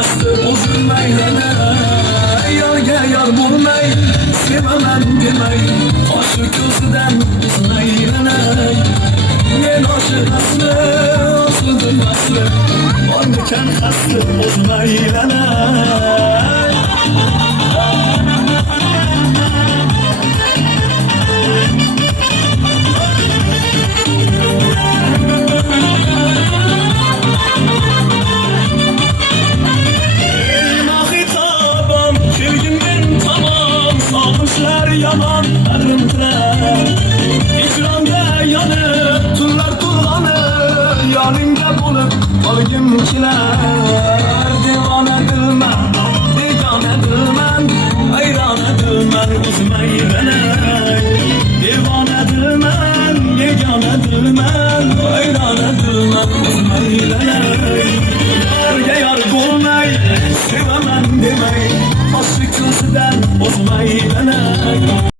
xastı bozulmaylana Yarga yar bo'lmay sevaman demay Oshi ko'zidan uzmaylana Men oshiq asli o'zidim asli Bormikan xastı bozulmaylana Yaman arıntılar İcranda yanıp tunlar tullanır Yanında bulup algımkiler Divanedilmen, beganedilmen Hayranedilmen uzmaylanay Divanedilmen, beganedilmen Hayranedilmen uzmaylanay Yarga yar bo'lmay sevaman demay Aşık ko'zidan uzmaylanay